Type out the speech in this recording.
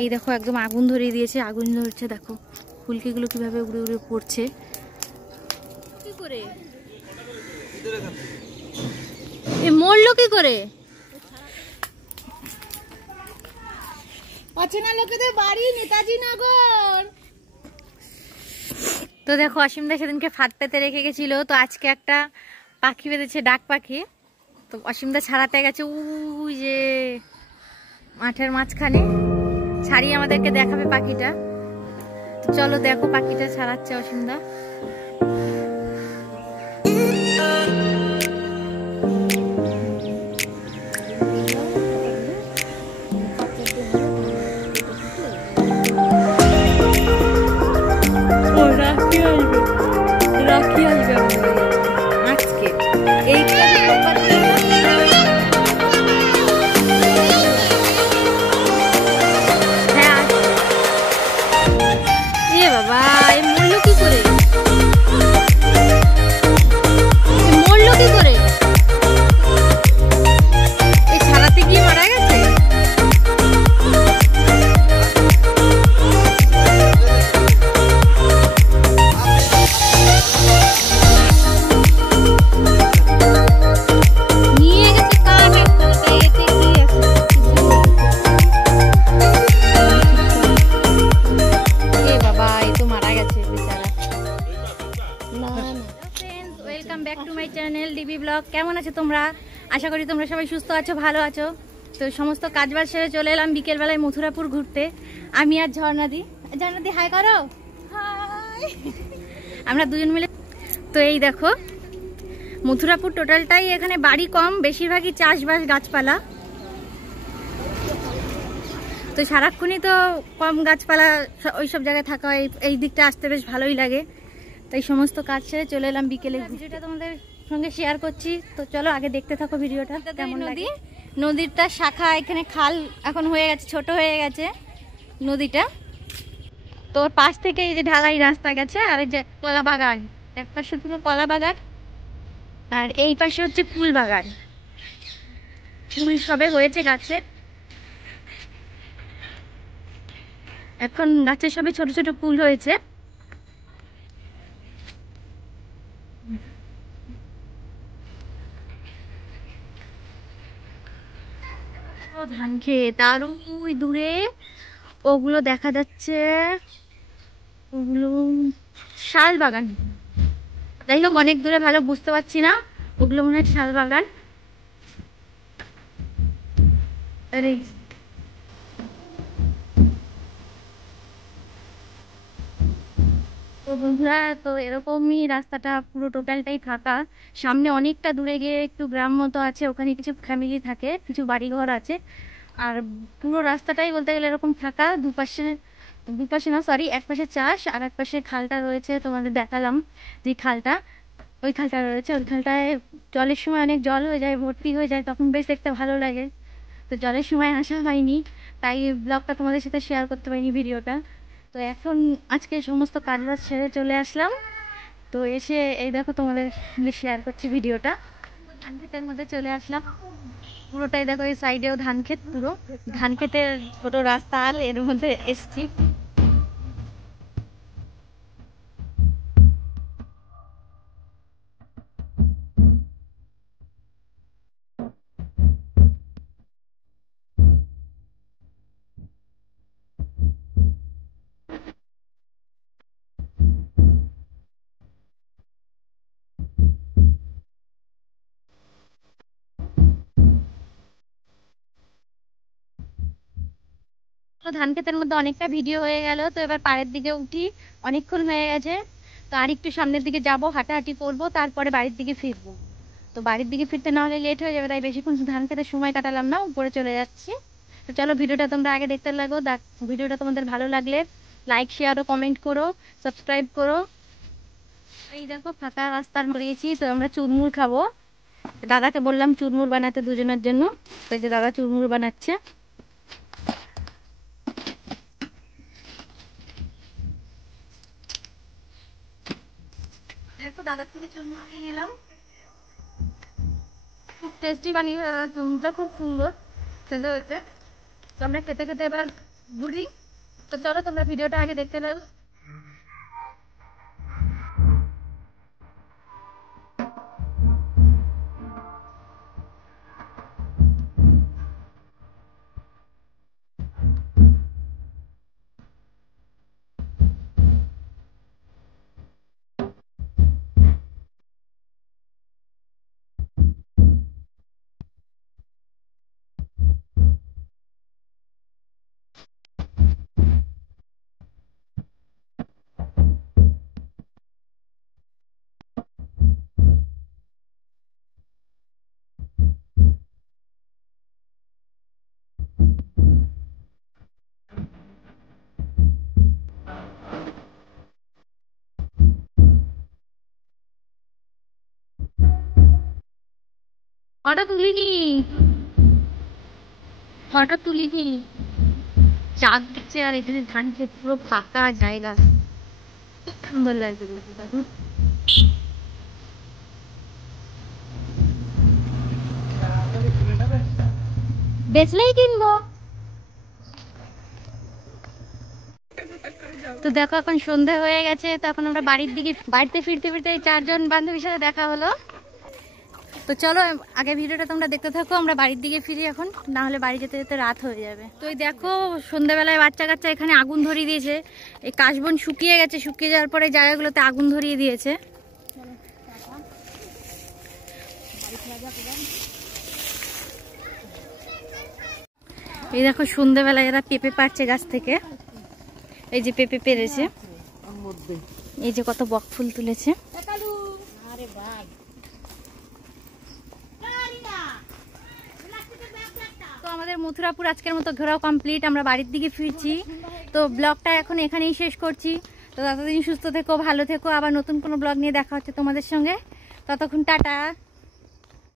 এই দেখো একদম আগুন ধরিয়ে দিয়েছে, আগুন ধরছে, দেখো ফুলকিগুলো কিভাবে উড়ে উড়ে পড়ছে। কি করে মরলো কি করে? অচেনা লোকেদের বাড়ি, নেতাজি নগর। তো দেখো অসীমদা সেদিনকে ফাঁদ পেতে রেখে গেছিল, তো আজকে একটা পাখি বেঁধেছে, ডাক পাখি। তো অসীমদা ছাড়াতে গেছে ওই যে মাঠের মাঝখানে, ছাড়িয়ে আমাদেরকে দেখাবে পাখিটা। তো চলো দেখো পাখিটা ছাড়াচ্ছে অসীমদা। আজকে এই বাবা এই মরলো কি করে? মরলো কি করে? এই ছাড়াতে গিয়ে মারা গেছে। নিয়ে গেছে কার একটা, এতে কি আছে? বাবা এই তো মারা গেছে বেচারা। না না friends, welcome back to my channel DB blog. কেমন আছো তোমরা? আশা করি তোমরা সবাই সুস্থ আছো, ভালো আছো। তো সমস্ত কাজবাজ সেরে চলে এলাম বিকেলবেলায় মথুরাপুর ঘুরতে, আমি আর ঝর্ণাদি। ঝর্ণাদি হাই করো। হাই। আমরা দুজন মিলে। তো এই দেখো মথুরাপুর টোটালটাই এখানে বাড়ি কম, বেশিরভাগই চাষবাস, গাছপালা। তো সারাক্ষণই তো কম গাছপালা ওইসব জায়গায় থাকা হয়, এই দিকটা আসতে বেশ ভালোই লাগে। তাই সমস্ত কাজ ছেড়ে চলে এলাম বিকেলে। ভিডিওটা তোমাদের সঙ্গে শেয়ার করছি, তো চলো আগে দেখতে থাকো ভিডিওটা কেমন লাগে। নদীরটা শাখা, এখানে খাল এখন হয়ে গেছে, ছোট হয়ে গেছে নদীটা। তো পাশ থেকে এই যে ঢালাই রাস্তা গেছে, আর এই যে কলা বাগান, এক পাশে পুরো কলা বাগান, আর এই পাশে হচ্ছে ফুল বাগান। ফুল সবে হয়েছে গাছে, এখন গাছে সবে ছোট ছোট ফুল হয়েছে। ধান ক্ষেত, আর ওই দূরে ওগুলো দেখা যাচ্ছে, ওগুলো শাল বাগান। যাই হোক অনেক দূরে, ভালো বুঝতে পারছি না, ওগুলো মনে হয় শাল বাগান। আরে তো বন্ধুরা, তো এরকমই রাস্তাটা পুরো টোটালটাই ফাঁকা। সামনে অনেকটা দূরে গিয়ে একটু গ্রাম মতো আছে, ওখানে কিছু ফ্যামিলি থাকে, কিছু বাড়িঘর আছে। আর পুরো রাস্তাটাই বলতে গেলে এরকম ফাঁকা। দুপাশে না সরি, এক পাশে চাষ আর এক পাশে খালটা রয়েছে, তোমাদের দেখালাম যে খালটা, ওই খালটা রয়েছে। ওই খালটায় জলের সময় অনেক জল হয়ে যায়, ভর্তি হয়ে যায়, তখন বেশ দেখতে ভালো লাগে। তো জলের সময় আসা হয়নি, তাই ব্লগটা তোমাদের সাথে শেয়ার করতে পারিনি, ভিডিওটা। তো এখন আজকে সমস্ত কাজবাজ সেরে চলে আসলাম। তো এসে এই দেখো তোমাদের শেয়ার করছি ভিডিওটা। ধান ক্ষেতের মধ্যে চলে আসলাম, পুরোটাই দেখো, এই সাইডেও ধান ক্ষেত, পুরো ধান ক্ষেতের ছোট রাস্তা, আর এর মধ্যে এসছি। তো ধান ক্ষেতের মধ্যে অনেকটা ভিডিও হয়ে গেল, তো এবার পাড়ের দিকে উঠি, অনেকক্ষণ হয়ে গেছে। তো আর একটু সামনের দিকে যাব, হাঁটাহাঁটি করবো, তারপরে বাড়ির দিকে ফিরবো। তো বাড়ির দিকে ফিরতে না হলে লেট হয়ে যাবে, তাই বেশিক্ষণ ধান খেতে সময় কাটালাম না, উপরে চলে যাচ্ছি। তো চলো ভিডিওটা তোমরা আগে দেখতে লাগো। ভিডিওটা তোমাদের ভালো লাগলে লাইক, শেয়ার ও কমেন্ট করো, সাবস্ক্রাইব করো। এই দেখো ফাঁকা রাস্তার বেরিয়েছি, তো আমরা চুরমুর খাবো। দাদাকে বললাম চুরমুর বানাতে দুজনের জন্য, তো এই যে দাদা চুরমুর বানাচ্ছে। দেখো দাদার থেকে চুরমুর নিয়ে এলাম, খুব টেস্টি বানিয়ে, চুরমুরটা খুব সুন্দর খেতে হয়েছে। তো আমরা খেতে খেতে এবার বুড়ি। তো চলো তোমরা ভিডিওটা আগে দেখতে লাগো। ফটো তুলিনি, ফটো তুলিনি। চাঁদ দিচ্ছে আর এখানে ধান খেত পুরো ফাঁকা জায়গা, সুন্দর লাগছে। বেচলেই কিনবো। তো দেখো এখন সন্ধে হয়ে গেছে, তো এখন আমরা বাড়ির দিকে, বাড়িতে ফিরতে ফিরতে 4 জন বান্ধবীর সাথে দেখা হলো। তো চলো আগে ভিডিওটা তোমরা দেখতে থাকো, আমরা বাড়ির দিকে ফিরি এখন, না হলে বাড়ি যেতে যেতে রাত হয়ে যাবে। তো এই দেখো সন্ধ্যাবেলায় বাচ্চা কাচ্চা এখানে আগুন ধরিয়ে দিয়েছে। এই কাশবন শুকিয়ে গেছে, শুকিয়ে যাওয়ার পরে জায়গাগুলোতে আগুন ধরিয়ে দিয়েছে। এই দেখো সন্ধ্যাবেলায় এরা পেঁপে পাড়ছে গাছ থেকে, এই যে পেঁপে পেরেছে, এই যে কত বক ফুল তুলেছে। তো আমাদের মথুরাপুর আজকের মতো ঘোরাও কমপ্লিট, আমরা বাড়ির দিকে ফিরছি। তো ব্লগটা এখন এখানেই শেষ করছি। তো ততদিন সুস্থ থেকো, ভালো থেকো, আবার নতুন কোনো ব্লগ নিয়ে দেখা হচ্ছে তোমাদের সঙ্গে। ততক্ষণ টাটা।